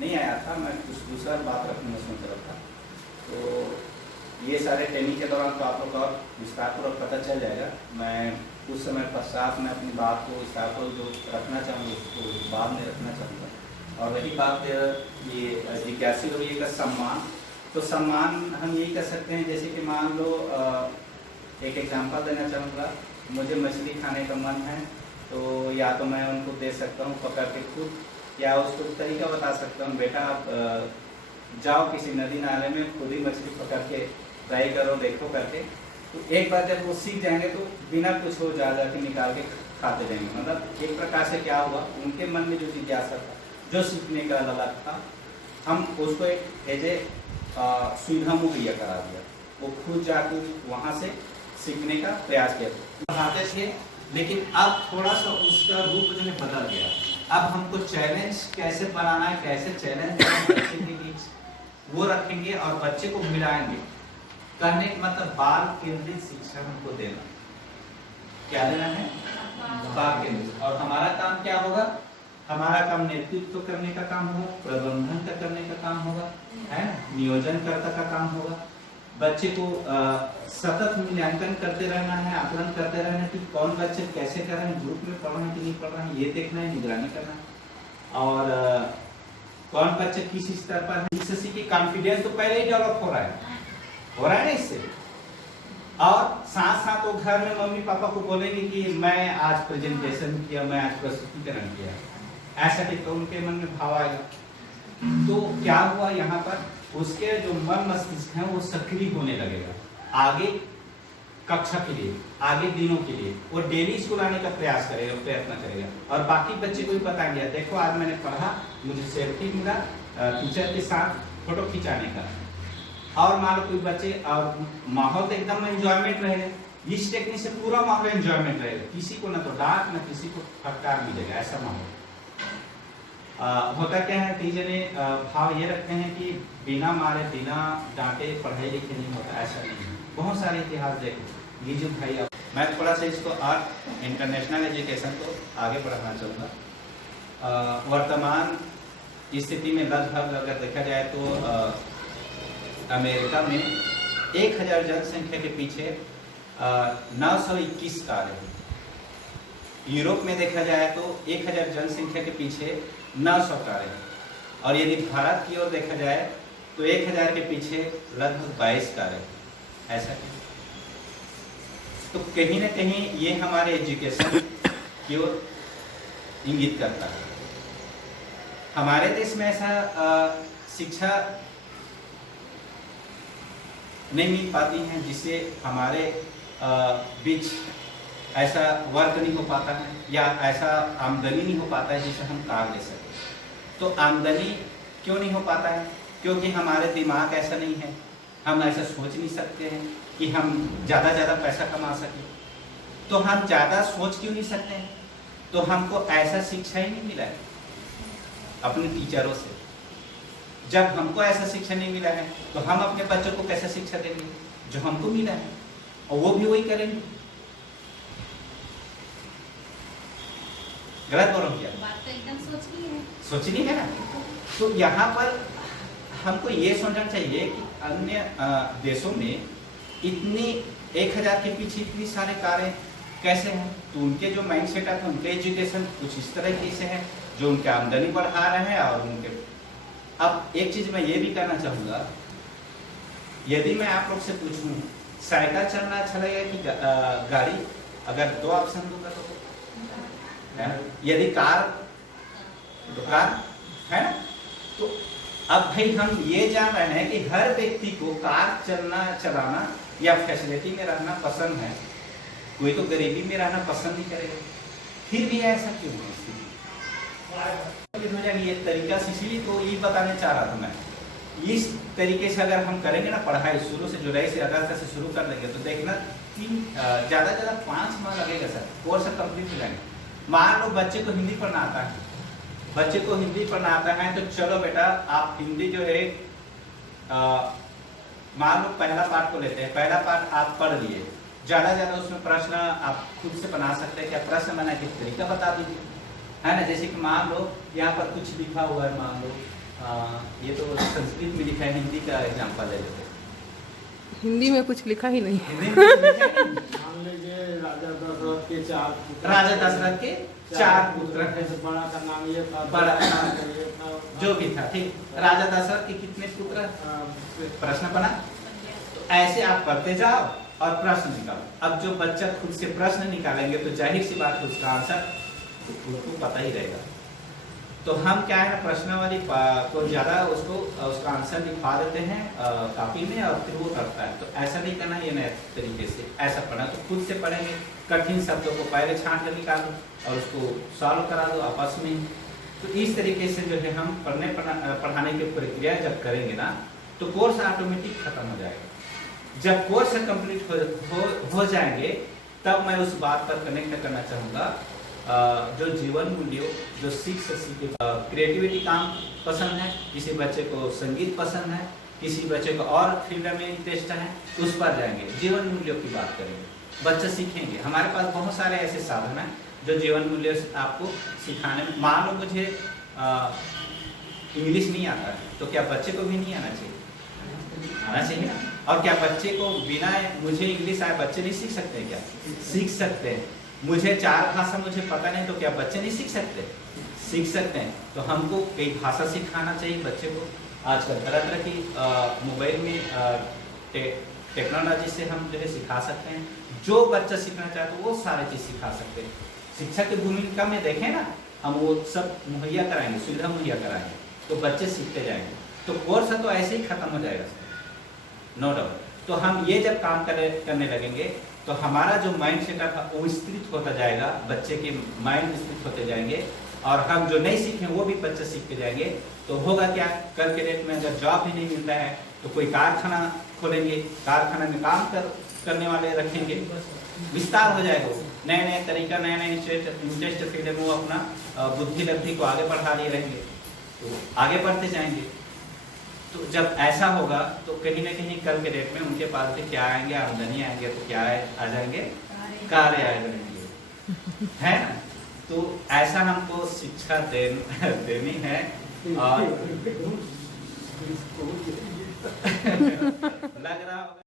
नहीं आया था, मैं कुछ दूसरा बात रखने में सोच रहा था। तो ये सारे ट्रेनिंग के दौरान तो आप लोग और विस्तारपूर्वक पता चल जाएगा। मैं कुछ समय पश्चात में अपनी बात को विस्तारपूर्वक जो रखना चाहूँगा उसको बाद में रखना चाहूँगा। और रही बात ये जिज्ञासी लोग का सम्मान, तो सम्मान हम यही कर सकते हैं, जैसे कि मान लो एक एग्जांपल देना चाहूँगा, मुझे मछली खाने का मन है तो या तो मैं उनको दे सकता हूँ पकड़ के खुद, या उसको तरीका बता सकता हूँ, बेटा आप जाओ किसी नदी नाले में खुद ही मछली पकड़ के ट्राई करो, देखो करके। तो एक बार जब वो सीख जाएंगे तो बिना कुछ हो जा के निकाल के खाते जाएंगे। मतलब एक प्रकार से क्या हुआ, उनके मन में जो जिज्ञासा था, जो सीखने का ललक था, हम उसको एक एज ए सुविधा मुहैया करा दिया। वो खुद जाके वहाँ से सीखने का प्रयास किया, पढ़ाते थे। लेकिन अब थोड़ा सा उसका रूप जो है बदल गया। अब हमको चैलेंज कैसे बनाना है, कैसे चैलेंज बच्चे के बीच वो रखेंगे और बच्चे को मिलाएंगे। कहने का मतलब बाल केंद्रित शिक्षा हमको देना, क्या देना है, बाल केंद्रित। और हमारा काम क्या होगा, हमारा काम नेतृत्व करने का काम होगा, प्रबंधन का करने का काम होगा, है ना, नियोजनकर्ता का काम होगा। बच्चे को सतत मूल्यांकन करते रहना है, आकलन करते रहना है कि कौन बच्चे कैसे कर रहे हैं, ग्रुप में पढ़ रहे हैं कि नहीं पढ़ रहे हैं, ये देखना है, निगरानी करना है। और कौन बच्चे किस स्तर पर है, इससे की कॉन्फिडेंस तो पहले ही डेवलप हो रहा है ना इससे। और साथ साथ वो घर में मम्मी पापा को बोलेंगे कि मैं आज प्रेजेंटेशन किया, मैं आज प्रस्तुतिकरण किया, ऐसा तो उनके मन में भाव आएगा। तो क्या हुआ यहाँ पर, उसके जो मन मस्तिष्क है वो सक्रिय होने लगेगा आगे कक्षा के लिए, आगे दिनों के लिए। वो डेली स्कूल आने का प्रयास करेगा, प्रयत्न करेगा। और बाकी बच्चे को भी बताएंगे, देखो आज मैंने पढ़ा, मुझे सेल्फी मिला टीचर के साथ फोटो खिंचाने का। और मान लो कोई बच्चे, और माहौल तो एकदम एंजॉयमेंट रहेगा, इस टेक्निक से पूरा माहौल एंजॉयमेंट रहेगा, किसी को ना तो डांट ना किसी को फटकार मिलेगा, ऐसा माहौल। होता क्या है, टीचर ने भाव ये रखते हैं कि बिना मारे बिना डांटे पढ़ाई लिखाई नहीं होता, ऐसा नहीं है। बहुत सारे इतिहास देखो लीजिए भाई। अब मैं थोड़ा सा इसको आर्ट इंटरनेशनल एजुकेशन को आगे बढ़ाना चाहूँगा। वर्तमान स्थिति में लगभग अगर देखा जाए तो अमेरिका में 1000 जनसंख्या के पीछे 921 कार्य है। यूरोप में देखा जाए तो 1000 जनसंख्या के पीछे 900 कार्य है। और यदि भारत की ओर देखा जाए तो 1000 के पीछे लगभग 22 कार्य है। ऐसा है। तो कहीं ना कहीं ये हमारे एजुकेशन की ओर इंगित करता है। हमारे देश में ऐसा शिक्षा नहीं मिल पाती है जिससे हमारे बीच ऐसा वर्क नहीं हो पाता है, या ऐसा आमदनी नहीं हो पाता है जिसे हम कार ले सकें। तो आमदनी क्यों नहीं हो पाता है, क्योंकि हमारे दिमाग ऐसा नहीं है, हम ऐसा सोच नहीं सकते हैं कि हम ज़्यादा पैसा कमा सकें। तो हम ज़्यादा सोच क्यों नहीं सकते हैं, तो हमको ऐसा शिक्षा ही नहीं मिला है अपने टीचरों से। जब हमको ऐसा शिक्षा नहीं मिला है तो हम अपने बच्चों को कैसे शिक्षा देंगे जो हमको मिला है, और वो भी वही करेंगे। गलत बोल रहा हूँ क्या? बात तो एकदम सोचनी है ना। तो यहाँ पर हमको ये सोचना चाहिए कि अन्य देशों में इतनी 1000 के पीछे इतनी सारे कार्य कैसे हैं, तो उनके जो माइंड सेट है, उनके एजुकेशन कुछ इस तरह से है जो उनके आमदनी बढ़ा रहे हैं। और उनके अब एक चीज मैं ये भी कहना चाहूँगा, यदि मैं आप लोग से पूछूं साइकिल चलना अच्छा लगेगा कि गाड़ी, अगर 2 ऑप्शन दूंगा तो यदि कार तो कार है ना। तो अब भाई हम ये जान रहे हैं कि हर व्यक्ति को कार चलाना या फैसिलिटी में रहना पसंद है, कोई तो गरीबी में रहना पसंद नहीं करेगा। फिर भी ऐसा क्यों है ये तरीका से, इसीलिए तो ये बताने चाह रहा था मैं। इस तरीके से अगर हम करेंगे ना पढ़ाई, शुरू से जुलाई से अगस्त से शुरू कर देंगे तो देखना ज़्यादा 5 माह लगेगा सर, कोर्स कंप्लीट हो जाएंगे। मान लो बच्चे को हिंदी पढ़ना आता है, बच्चे को हिंदी पढ़ना आता है तो चलो बेटा आप हिंदी जो है मान लो पहला पाठ को लेते हैं, पहला पाठ आप पढ़ लिए, ज़्यादा उसमें प्रश्न आप खुद से बना सकते हैं। क्या प्रश्न बना के तरीका बता दीजिए, है ना। जैसे कि मान लो यहाँ पर कुछ लिखा हुआ है, मान लो ये तो संस्कृत में लिखा है, हिंदी का एग्जाम्पल ले लेते हैं। हिंदी में कुछ लिखा ही नहीं। हिंदी में कुछ लिखा ही नहीं। मान लीजिए राजा दशरथ के 4 पुत्र, राजा दशरथ के 4 पुत्र हैं। जैसे बड़ा का नाम ये था, बड़ा का नाम ये था, जो भी था, ठीक। राजा दशरथ के कितने पुत्र? प्रश्न बना। तो ऐसे आप पढ़ते जाओ और प्रश्न निकालो। अब जो बच्चा खुद से प्रश्न निकालेंगे तो जाहिर सी बात है उसका आंसर उसको पता ही रहेगा। तो हम क्या है, प्रश्नावली को ज़्यादा उसका आंसर लिखवा देते हैं कॉपी में और फिर वो करता है। तो ऐसा नहीं करना, ये नए तरीके से ऐसा पढ़ना। तो खुद से पढ़ेंगे, कठिन शब्दों को पहले छांट कर निकालो और उसको सॉल्व करा दो आपस में। तो इस तरीके से जो है हम पढ़ाने की प्रक्रिया जब करेंगे ना, तो कोर्स ऑटोमेटिक खत्म हो जाएगा। जब कोर्स कंप्लीट हो जाएंगे तब मैं उस बात पर कनेक्ट करना चाहूँगा, जो जीवन मूल्यों, जो सीख क्रिएटिविटी काम पसंद है, किसी बच्चे को संगीत पसंद है, किसी बच्चे को और फील्ड में इंटरेस्ट है, उस पर जाएंगे, जीवन मूल्यों की बात करेंगे, बच्चे सीखेंगे। हमारे पास बहुत सारे ऐसे साधन हैं जो जीवन मूल्य आपको सिखाने में। मान लो मुझे इंग्लिश नहीं आता है, तो क्या बच्चे को भी नहीं आना चाहिए? आना चाहिए ना। और क्या बच्चे को बिना मुझे इंग्लिश आए बच्चे नहीं सीख सकते? क्या सीख सकते हैं। मुझे 4 भाषा मुझे पता नहीं, तो क्या बच्चे नहीं सीख सकते? सीख सकते हैं। तो हमको कई भाषा सिखाना चाहिए बच्चे को। आजकल तरह तरह की मोबाइल में टेक्नोलॉजी से हम जो है सिखा सकते हैं। जो बच्चा सीखना चाहते हैं वो सारे चीज़ सिखा सकते हैं। शिक्षा की भूमिका में देखें ना, हम वो सब मुहैया कराएंगे, सुविधा मुहैया कराएंगे, तो बच्चे सीखते जाएंगे। तो कोर्स तो ऐसे ही खत्म हो जाएगा, नो डाउट। तो हम ये जब काम करने लगेंगे तो हमारा जो माइंड सेटअप है वो विस्तृत होता जाएगा, बच्चे के माइंड विस्तृत होते जाएंगे, और हम जो नहीं सीखें वो भी बच्चे सीखते जाएंगे। तो होगा क्या, कल के डेट में अगर जॉब ही नहीं मिलता है तो कोई कारखाना खोलेंगे, कारखाना में काम करने वाले रखेंगे, विस्तार हो जाएगा। नए नए तरीका, नए नए इंटरेस्ट फील्ड में वो अपना बुद्धि लब्धि को आगे बढ़ा लिए रहेंगे, तो आगे बढ़ते जाएंगे। तो जब ऐसा होगा तो कहीं ना कहीं कल के डेट में उनके पास भी क्या आएंगे, आमदनी आएंगे, तो क्या आ जाएंगे, कार्य आ जाएंगे, है ना। तो ऐसा हमको शिक्षा देनी है। और लग रहा होगा